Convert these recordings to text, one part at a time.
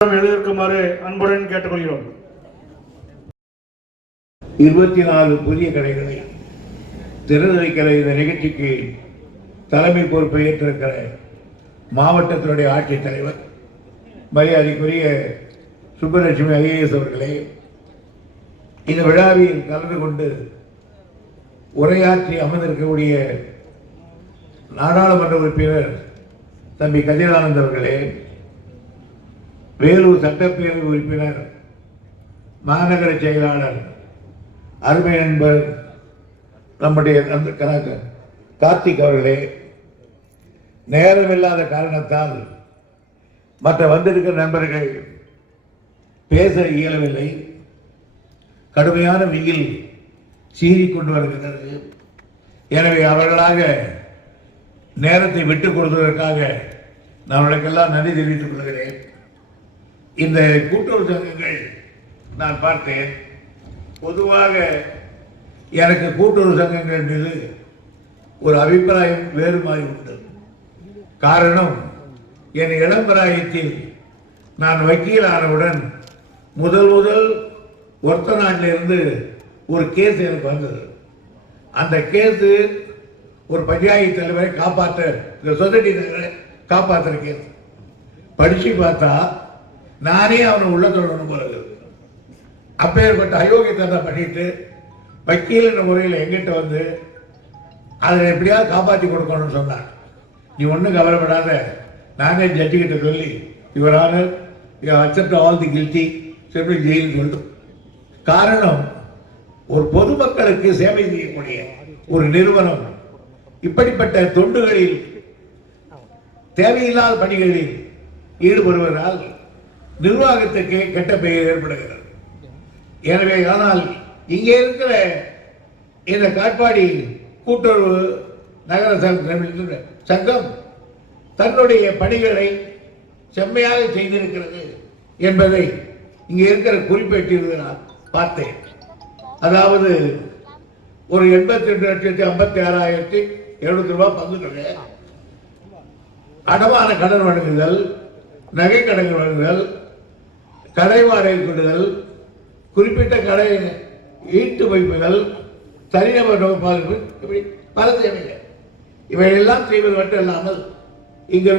எழுதியிருக்குமாறு அன்புடன் கேட்டுக்கொள்கிறோம். இருபத்தி நாலு புதிய கடைகளை திறந்து வைக்கிற இந்த நிகழ்ச்சிக்கு தலைமை பொறுப்பை ஏற்றிருக்கிற மாவட்டத்தினுடைய ஆட்சித்தலைவர் மரியாதைக்குரிய சுப்பலட்சுமி ஐஏஎஸ் அவர்களே இந்த விழாவில் கலந்து கொண்டு உரையாற்றி அமர்ந்திருக்கக்கூடிய நாடாளுமன்ற உறுப்பினர் தம்பி கதிரானந்த் அவர்களே வேலூர் சட்டப்பேரவை உறுப்பினர் மாநகர செயலாளர் அருமை நண்பர் நம்முடைய கணக்கு கார்த்திக் அவர்களே நேரமில்லாத காரணத்தால் மற்ற வந்திருக்கிற நண்பர்கள் பேச இயலவில்லை. கடுமையான வெயில் சீறி கொண்டு வருகிறது எனவே அவர்களாக நேரத்தை விட்டுக் கொடுத்ததற்காக நான் உனக்கெல்லாம் நன்றி தெரிவித்துக் கொள்கிறேன். இந்த கூட்டுறவு சங்கங்கள் நான் பார்த்தேன். பொதுவாக எனக்கு கூட்டுறவு சங்கங்கள் மீது ஒரு அபிப்பிராயம் வேறு மாதிரி உண்டு. காரணம் என் இளம்பிராயத்தில் நான் வக்கீல் ஆனவுடன் முதல் முதல் ஒருத்த நாட்டிலிருந்து ஒரு கேஸ் எனக்கு வந்தது. அந்த கேஸு ஒரு பஞ்சாயத்து தலைவரை காப்பாற்ற இந்த சொசைட்டி தலைவரை காப்பாற்றுற கேஸ். படித்து பார்த்தா நானே அவனை உள்ள தொடரணும் அப்பேற்பட்ட அயோக்கியத்தை பண்ணிட்டு வக்கீல் என்ற முறையில் எங்கிட்ட வந்து அதை எப்படியாவது காப்பாற்றி கொடுக்கணும்னு சொன்னான் நீ ஒன்றும் கவலைப்படாத. நானே ஜட்ஜிக்கிட்ட சொல்லி இவரான அக்செப்ட் ஆல் தி கில்ட்டி சொல்லி ஜெயில் சொல்லும் காரணம் ஒரு பொதுமக்களுக்கு சேவை செய்யக்கூடிய ஒரு நிறுவனம் இப்படிப்பட்ட தொண்டுகளில் தேவையில்லாத பணிகளில் ஈடுபடுவதால் நிர்வாகத்துக்கு கெட்ட பெயர் ஏற்படுகிறது. எனவே ஆனால் இங்கே இருக்கிற இந்த காட்பாடி கூட்டுறவு நகர சங்கம் தன்னுடைய பணிகளை செம்மையாக செய்திருக்கிறது என்பதை இங்கே இருக்கிற குறிப்பேட்டிலிருந்து நான் பார்த்தேன். அதாவது ஒரு எண்பத்தி ரெண்டு லட்சத்தி ஐம்பத்தி ஆறாயிரத்தி எழுநூத்தி ரூபாய் பங்கு தொகை அடமான கடன் வழங்குதல் நகை கடன் வழங்குதல் கடை வாடகை கொடுதல் குறிப்பிட்ட கடை ஈட்டு வைப்புகள் தனிநபர் பாதிப்பு இப்படி பல தேவைகள் இவையெல்லாம் செய்வது மட்டும் இல்லாமல் இங்க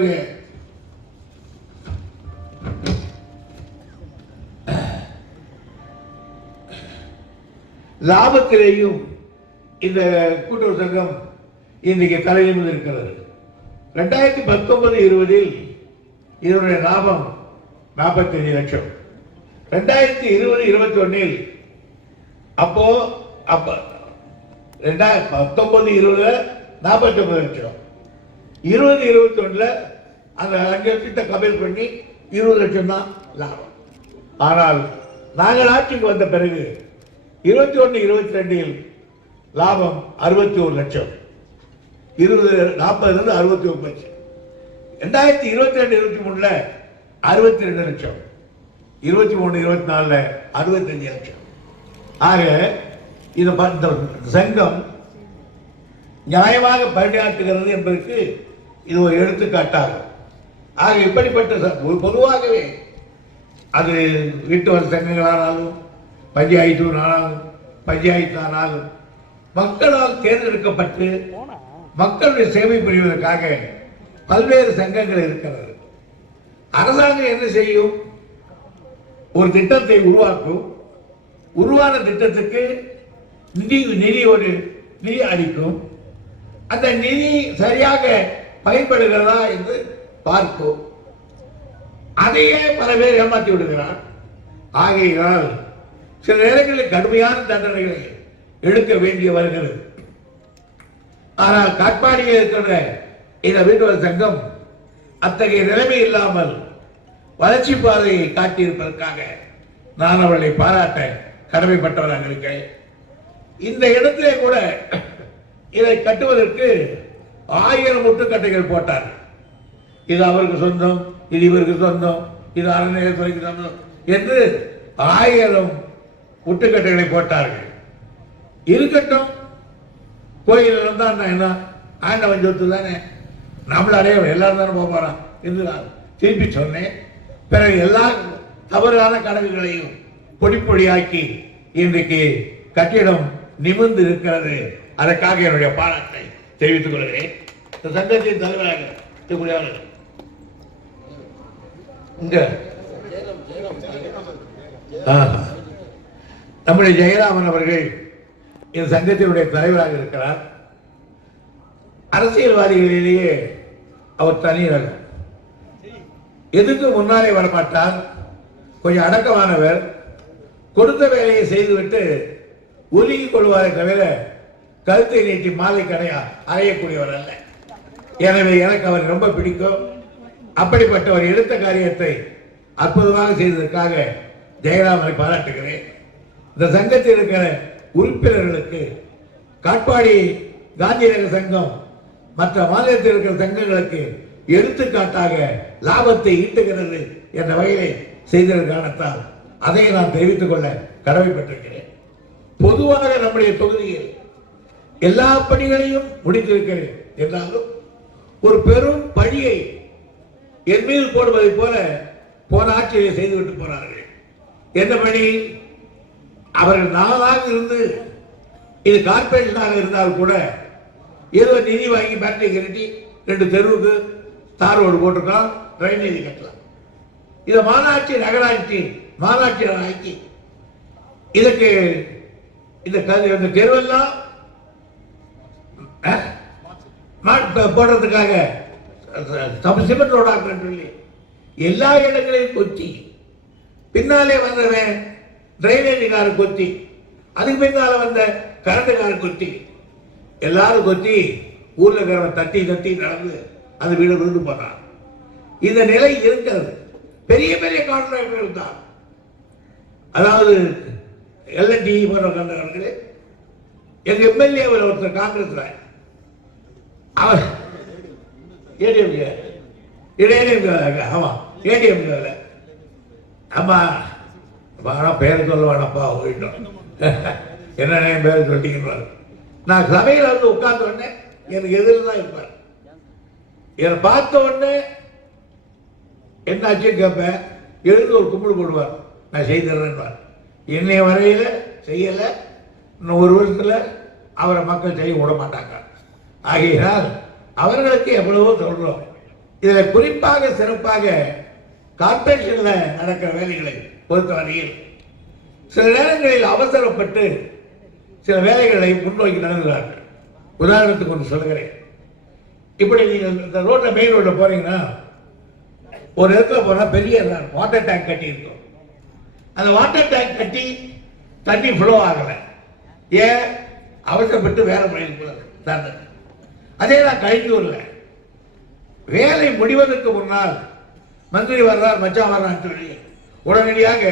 லாபத்திலேயும் இந்த கூட்டுறவு சங்கம் இன்றைக்கு தலைநிமிர்ந்து இருக்கிறது. ரெண்டாயிரத்தி பத்தொன்பது இருபதில் இதனுடைய லாபம் நாற்பத்தஞ்சு லட்சம். ரெண்டாயிரத்தி இருபது இருபத்தி ஒன்னில் அப்போ அப்ப ரெண்டாயிரத்தி பத்தொன்பது இருபதுல நாற்பத்தி ஒன்பது லட்சம். இருபது இருபத்தி ஒண்ணுல அந்த அஞ்சு லட்சத்தை கம்பேர் பண்ணி இருபது லட்சம் தான் லாபம். ஆனால் நாங்கள் ஆட்சிக்கு வந்த பிறகு இருபத்தி ஒன்று இருபத்தி ரெண்டில் லாபம் அறுபத்தி ஒரு லட்சம். இருபது நாற்பதுலேருந்து அறுபத்தி ஒரு லட்சம். ரெண்டாயிரத்தி இருபத்தி ரெண்டு இருபத்தி மூணுல அறுபத்தி ரெண்டு லட்சம். இருபத்தி மூணு இருபத்தி நாலுல அறுபத்தஞ்சு லட்சம். ஆக இது இந்த சங்கம் நியாயமாக பணியாற்றுகிறது என்பதற்கு இது ஒரு எடுத்துக்காட்டாகும். ஆக இப்படிப்பட்ட பொதுவாகவே அது வீட்டு வர சங்கங்களானாலும் பஞ்சாயத்து ஆனாலும் பஞ்சாயத்தானாலும் மக்களால் தேர்ந்தெடுக்கப்பட்டு மக்களுடைய சேவை புரிவதற்காக பல்வேறு சங்கங்கள் இருக்கிறது. அரசாங்கம் என்ன செய்யும்? ஒரு திட்டத்தை உருவாக்கும். உருவான திட்டத்துக்கு நிதி நிதி ஒரு நிதி அளிக்கும். அந்த நிதி சரியாக பயன்படுகிறதா என்று பார்க்கும் அதையே பல பேர் ஏமாற்றி விடுகிறார். ஆகையால் சில நேரங்களில் கடுமையான தண்டனைகளை எடுக்க வேண்டிய வருகிறது. ஆனால் காட்பாடியில் இருக்கிற இந்த வீட்டுவர் சங்கம் அத்தகைய நிலைமை இல்லாமல் வளர்ச்சி பாதையை காட்டியிருப்பதற்காக நான் அவளை பாராட்ட கடமைப்பட்டவராக இருக்கேன் இந்த இடத்திலே கூட இதை கட்டுவதற்கு ஆயிரம் முட்டுக்கட்டைகள் போட்டார். இது அவருக்கு சொந்தம் இது இவருக்கு சொந்தம் இது அறநிலையத்துறைக்கு சொந்தம் என்று ஆயிரம் முட்டுக்கட்டைகளை போட்டார்கள். இருக்கட்டும் கோயில் இருந்தால் என்ன? ஆண்டவன் சொத்து தானே? நம்மள அடைய எல்லாரும் தானே போக போறான்? என்று நான் திருப்பி சொன்னேன். பிறகு எல்லா தவறான கனவுகளையும் பொடி பொடியாக்கி இன்றைக்கு கட்டிடம் நிமிர்ந்து இருக்கிறது. அதற்காக என்னுடைய பாராட்டை தெரிவித்துக் கொள்கிறேன். இந்த சங்கத்தின் தலைவராக திருக்குடியாளர் இங்க. நம்முடைய ஜெயராமன் அவர்கள் இந்த சங்கத்தினுடைய தலைவராக இருக்கிறார். அரசியல்வாதிகளிலேயே அவர் தனி ரகம் எதுக்கு முன்னாலே வரமாட்டார்? கொஞ்சம் அடக்கமானவர். கொடுத்த வேலையை செய்துவிட்டு ஒதுங்கி கொள்வாரே தவிர கருத்தை நீட்டி மாலை கடையா அறையக்கூடியவர் அல்ல. எனவே எனக்கு அவர் ரொம்ப பிடிக்கும். அப்படிப்பட்டவர் எடுத்த காரியத்தை அற்புதமாக செய்ததற்காக ஜெயராமனை பாராட்டுகிறேன். இந்த சங்கத்தில் இருக்கிற உறுப்பினர்களுக்கு காட்பாடி காந்திநகர் சங்கம் மற்ற மாநிலத்தில் இருக்கிற சங்கங்களுக்கு எடுத்துக்காட்டாக லாபத்தை ஈட்டுகிறது என்ற வகையிலே செய்தது காரணத்தால் அதை நான் தெரிவித்துக் கொள்ள கடமைப்பட்டிருக்கிறேன். பொதுவாக நம்முடைய தொகுதியில் எல்லா பணிகளையும் முடித்திருக்கிறேன் என்றாலும் ஒரு பெரும் பணியை என் மீது போடுவதைப் போல போன ஆட்சியை செய்துவிட்டு போனார்கள். என்ன பணி அவர்கள் நாளாக இருந்து இது கார்பரேஷனாக இருந்தால் கூட ஏதோ நிதி வாங்கி பேட்டரி கட்டி ரெண்டு தெருவுக்கு தார் ரோடு போட்டிருக்கோம் ட்ரைனேஜ் கட்டலாம். இதை மாநாட்சி நகராட்சி மாநாட்சி ஆக்கி இதுக்கு இந்த கது- இந்த தெருவெல்லாம் போடுறதுக்காக தமிழ் சிமெண்ட் ரோடு ஆக்குறேன்னு சொல்லி எல்லா இடங்களையும் கொத்தி பின்னாலே வந்தவன் டிரைனேஜுக்கார கொத்தி அதுக்கு பின்னால வந்த கரண்ட்டுக்கார கொத்தி எல்லாரும் கொத்தி ஊரில் இருக்கிறவன் தட்டி தட்டி நடந்து அந்த வீடு விழுந்து போனார். இந்த நிலை இருக்கிறது. பெரிய பெரிய கான்ட்ராக்டர்கள் தான். அதாவது எல்என்டி போன்ற கான்ட்ராக்டர்கள் எங்க எம்எல்ஏ ஒருத்தர் காங்கிரஸ் அவர் ஏடிஎம் ஏடிஎம் ஆமா ஏடிஎம் ஆமா வேணா பேர் சொல்லுவானப்பா போயிட்டோம் என்ன பேர் சொல்லிட்டீங்கன்னு நான் சபையில் வந்து உட்கார்ந்த உடனே எனக்கு எதிரில் தான் இருப்பேன் என்னை பார்த்த உடனே என்னாச்சும் கேட்பேன் எழுந்து ஒரு கும்பிடு போடுவார். நான் செய்திடுறேன்வார் என்னைய வரையில் செய்யலை. இன்னும் ஒரு வருஷத்தில் அவரை மக்கள் செய்ய விட மாட்டாங்க. ஆகையினால் அவர்களுக்கு எவ்வளவோ சொல்கிறோம் இதில் குறிப்பாக சிறப்பாக கார்பரேஷனில் நடக்கிற வேலைகளை பொறுத்தவரையில் சில நேரங்களில் அவசரப்பட்டு சில வேலைகளை முன்னோக்கி நடந்துகிறார்கள் உதாரணத்துக்கு ஒன்று சொல்கிறேன் இப்படி நீங்கள் இந்த ரோட்டில் மெயின் ரோட்டில் போகிறீங்கன்னா ஒரு இடத்துல போனால் பெரிய வாட்டர் டேங்க் கட்டி இருக்கும் அந்த வாட்டர் டேங்க் கட்டி தண்ணி ஃப்ளோ ஆகலை. ஏன்? அவசரப்பட்டு வேலை முறையில் போல அதே தான் கழிஞ்சூரில் வேலை முடிவதற்கு முன்னால் மந்திரி வர்றார் மச்சான் வர்றான்னு சொல்லி உடனடியாக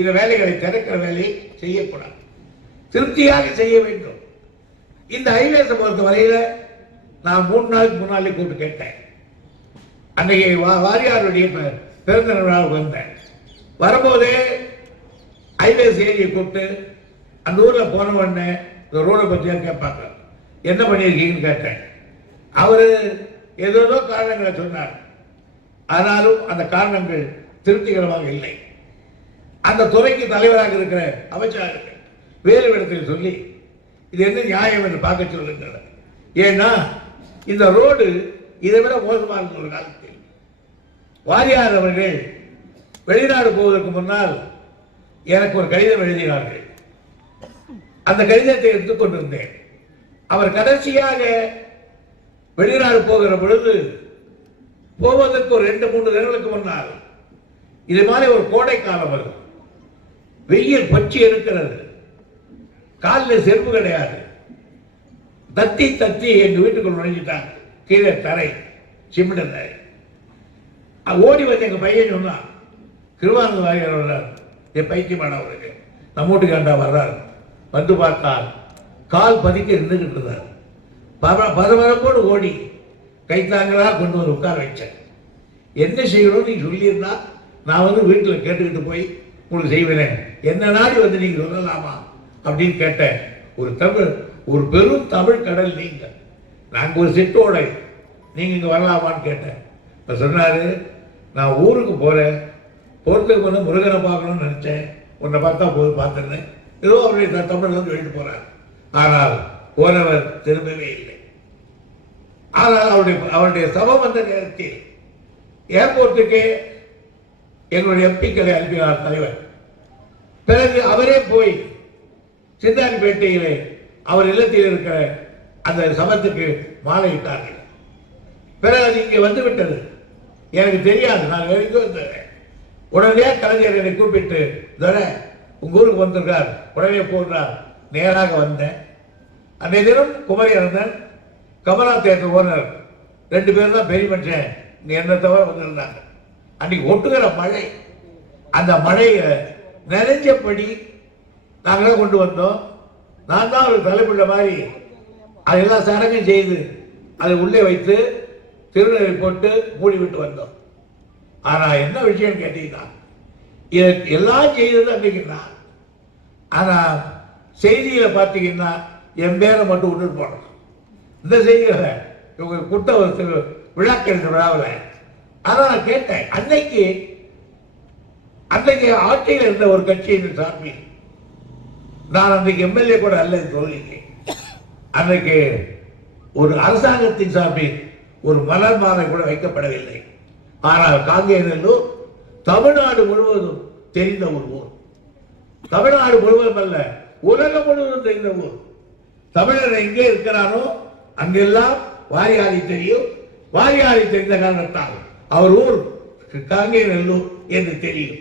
இந்த வேலைகளை திறக்கிற வேலையை செய்யக்கூடாது. திருப்தியாக செய்ய வேண்டும். இந்த ஹைவேஸை பொறுத்த வரையில் நான் மூணு நாளுக்கு முன்னாலே கூப்பிட்டு கேட்டேன். அன்னைக்கு வா- வாரியாருடைய பிறந்த நாள் வந்தேன். வரும்போதே ஹைவேஸ் ஏரியை கூப்பிட்டு அந்த ஊரில் போன உடனே இந்த ரோடை பற்றியாக கேட்பாங்க. என்ன பண்ணியிருக்கீங்கன்னு கேட்டேன். அவர் ஏதேதோ காரணங்களை சொன்னார். ஆனாலும் அந்த காரணங்கள் திருப்திகரமாக இல்லை. அந்த துறைக்கு தலைவராக இருக்கிற அமைச்சராக வேறு இடத்தில் சொல்லி இது என்ன நியாயம் என்று பார்க்க சொல்லுங்கள். ஏன்னா இந்த ரோடு இதை விட மோசமாக இருந்த ஒரு காலத்தில் வாரியார் அவர்கள் வெளிநாடு போவதற்கு முன்னால் எனக்கு ஒரு கடிதம் எழுதினார்கள். அந்த கடிதத்தை எடுத்துக்கொண்டிருந்தேன் அவர் கடைசியாக வெளிநாடு போகிற பொழுது போவதற்கு ஒரு ரெண்டு மூன்று தினங்களுக்கு முன்னால் இது மாதிரி ஒரு கோடை காலம் வரும் வெயில் பச்சி இருக்கிறது. காலில் செருப்பு கிடையாது. தத்தி தத்தி எங்கள் வீட்டுக்குள் நுழைஞ்சிட்டாங்க கீழே தரை சிமிண்ட தரை. ஓடி வந்து எங்கள் பையன் சொன்னான் கிருவானந்த வாயர் வர்றார். என் பைத்தியமான அவருக்கு. நம்ம வீட்டுக்காண்டா வர்றார். வந்து பார்த்தால் கால் பதிக்க நின்றுகிட்டு இருந்தார். பர பரபரப்போடு ஓடி கைத்தாங்களா கொண்டு வந்து உட்கார வச்சேன். என்ன செய்யணும்னு நீ சொல்லியிருந்தா நான் வந்து வீட்டில் கேட்டுக்கிட்டு போய் உங்களுக்கு செய்வேன். என்ன நாடி வந்து நீங்கள் சொல்லலாமா? அப்படின்னு கேட்டேன் ஒரு தமிழ் ஒரு பெரும் தமிழ் கடல் நீங்க. நாங்கள் ஒரு சிட்டோடை நீங்கள் இங்கே வரலாமான்னு கேட்டேன். இப்போ சொன்னார் நான் ஊருக்கு போகிறேன் போகிறதுக்கு வந்து முருகனை பார்க்கணும்னு நினச்சேன். உன்னை பார்த்தா போது பார்த்துருந்தேன். ஏதோ அவருடைய தமிழ் வந்து வெளியிட்டு போகிறார் ஆனால் போனவர் திரும்பவே இல்லை. ஆனால் அவருடைய அவருடைய சபம் வந்த நேரத்தில் ஏர்போர்ட்டுக்கு எங்களுடைய எம்பிக்களை அனுப்பினார் தலைவர். பிறகு அவரே போய் சிந்தாரிப்பேட்டையிலே அவர் இல்லத்தில் இருக்கிற அந்த சமத்துக்கு மாலையிட்டார்கள். பிறகு அது இங்கே வந்து விட்டது எனக்கு தெரியாது. நான் வரைக்கும் இருந்தேன் உடனடியாக கலைஞர் என்னை கூப்பிட்டு தர உங்கள் ஊருக்கு வந்திருக்கார். உடனே போன்றார் நேராக வந்தேன். அன்றைய தினம் குமரி அனந்தன் கமலா தேட்டர் ஓனர் ரெண்டு பேரும் தான் பெரிய மனுஷன். நீ என்ன தவிர வந்திருந்தாங்க. அன்னைக்கு ஒட்டுகிற மழை. அந்த மழையை நிறைஞ்சபடி நாங்களே கொண்டு வந்தோம். நான் தான் ஒரு தலைப்புள்ள மாதிரி அதெல்லாம் சடங்கும் செய்து அதை உள்ளே வைத்து திருநெல்வேலி போட்டு மூடி விட்டு வந்தோம். ஆனால் என்ன விஷயம் கேட்டீங்கன்னா இதை எல்லாம் செய்தது அன்றைக்கு நான். ஆனால் செய்தியில் பார்த்தீங்கன்னா என் பேரை மட்டும் விட்டுட்டு போனோம் இந்த செய்தியில் இவங்க குட்ட விழாக்கள் விழாவில் ஆனால் நான் கேட்டேன். அன்னைக்கு அன்னைக்கு ஆட்சியில் இருந்த ஒரு கட்சியின் சார்பில் நான் அன்றைக்கு எம்எல்ஏ கூட அல்ல தோல்விக்கு அன்றைக்கு ஒரு அரசாங்கத்தின் சார்பில் ஒரு மலர் மாலை கூட வைக்கப்படவில்லை. ஆனால் காங்கேயநல்லூர் தமிழ்நாடு முழுவதும் தெரிந்த ஒரு ஊர். தமிழ்நாடு முழுவதும் அல்ல உலகம் முழுவதும் தெரிந்த ஊர். தமிழர் எங்கே இருக்கிறானோ அங்கெல்லாம் வாரியாரி தெரியும். வாரியாரி தெரிந்த காரணத்தால் அவர் ஊர் காங்கேயநல்லூர் என்று தெரியும்.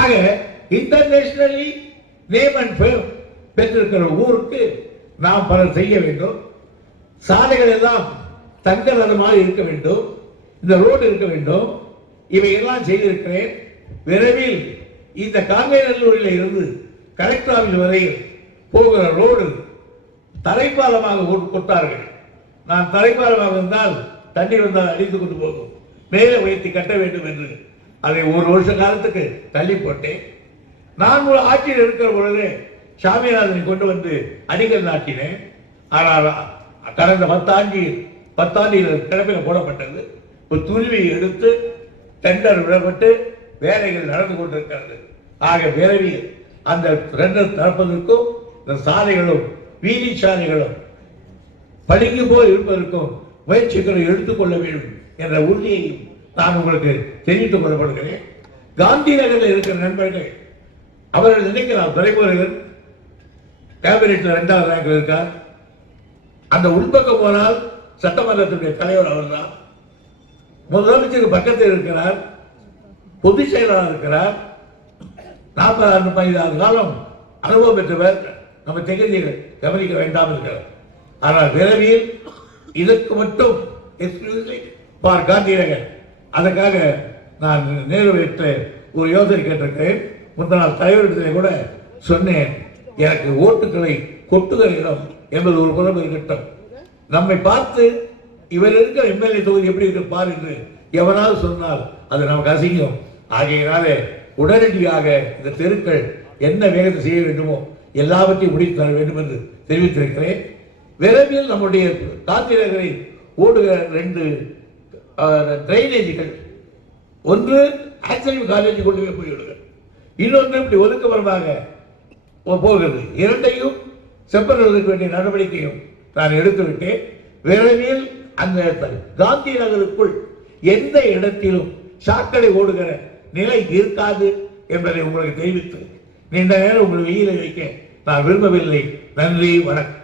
ஆக இன்டர்நேஷனலி நியமன் ஃபேம் பெற்றிருக்கிற ஊருக்கு நாம் பலர் செய்ய வேண்டும். சாலைகள் எல்லாம் தங்க ரதமாக இருக்க வேண்டும். இந்த ரோடு இருக்க வேண்டும். இவையெல்லாம் செய்திருக்கிறேன். விரைவில் இந்த காங்கேயநல்லூரில் இருந்து கலெக்டராவில் வரையில் போகிற ரோடு தரைப்பாலமாக கொட்டார்கள். நான் தரைப்பாலமாக இருந்தால் தண்ணீர் வந்தால் அடித்து கொண்டு போகும். மேலே உயர்த்தி கட்ட வேண்டும் என்று. அதை ஒரு வருஷ காலத்துக்கு தள்ளி போட்டேன். நான் ஒரு ஆட்சியில் இருக்கிற பொழுது சாமிநாதனை கொண்டு வந்து அடிக்கல் நாட்டினேன். ஆனால் கடந்த பத்தாண்டு பத்தாண்டில் கிடப்பில் போடப்பட்டது. ஒரு துருவி எடுத்து டெண்டர் விடப்பட்டு வேலைகள் நடந்து கொண்டிருக்கிறது. ஆக விரைவில் அந்த டெண்டர் திறப்பதற்கும் இந்த சாலைகளும் வீதி சாலைகளும் படுங்கி போல் இருப்பதற்கும் முயற்சிகளை எடுத்துக்கொள்ள வேண்டும் என்ற உறுதியையும் நான் உங்களுக்கு தெரிவித்துக் கொள்ளப்படுகிறேன். காந்தி நகரில் இருக்கிற நண்பர்கள் அவர்கள் நினைக்கலாம் துறைமுருகன் கேபினெட்ல ரெண்டாவது ரேங்க்ல இருக்கார். அந்த உள்பக்கம் போனால் சட்டமன்றத்துடைய தலைவர் அவர்தான். முதலமைச்சருக்கு பக்கத்தில் இருக்கிறார். பொதுச் செயலாளர் இருக்கிறார். நாற்பது ஆண்டு பதினாறு காலம் அனுபவம் பெற்றவர். நம்ம திகதி கவனிக்க வேண்டாம் இருக்கிறார் ஆனால் விரைவில் இதற்கு மட்டும் எக்ஸ்க்ளூசிவ் பார் காந்தி நகர் அதற்காக நான் நிறைவேற்ற ஒரு யோசனை கேட்டிருக்கிறேன். முந்த நாள் தலைவரிடத்திலே கூட சொன்னேன் எனக்கு ஓட்டுகளை கொட்டுகிற இடம் என்பது ஒரு புறம் இருக்கட்டும். நம்மை பார்த்து இவர் இருக்கிற எம்எல்ஏ தொகுதி எப்படி இருக்கு பார் என்று எவனாவது சொன்னால் அது நமக்கு அசிங்கம். ஆகையினாலே உடனடியாக இந்த தெருக்கள் என்ன வேகத்தை செய்ய வேண்டுமோ எல்லாவற்றையும் முடித்து தர வேண்டும் என்று தெரிவித்திருக்கிறேன். விரைவில் நம்முடைய காந்தி ஓடுகிற ரெண்டு ட்ரைனேஜ்கள் ஒன்று ஆக்சலிவ் காலேஜ் கொண்டு போய் போய்விடுங்கள் இன்னொன்று இப்படி ஒதுக்கப்புறமாக போகிறது. இரண்டையும் செப்பனிடுவதற்கு வேண்டிய நடவடிக்கையும் நான் எடுத்துவிட்டேன். விரைவில் அந்த காந்தி நகருக்குள் எந்த இடத்திலும் சாக்கடை ஓடுகிற நிலை இருக்காது என்பதை உங்களுக்கு தெரிவித்து நீண்ட நேரம் உங்கள் வெயிலை வைக்க நான் விரும்பவில்லை. நன்றி வணக்கம்.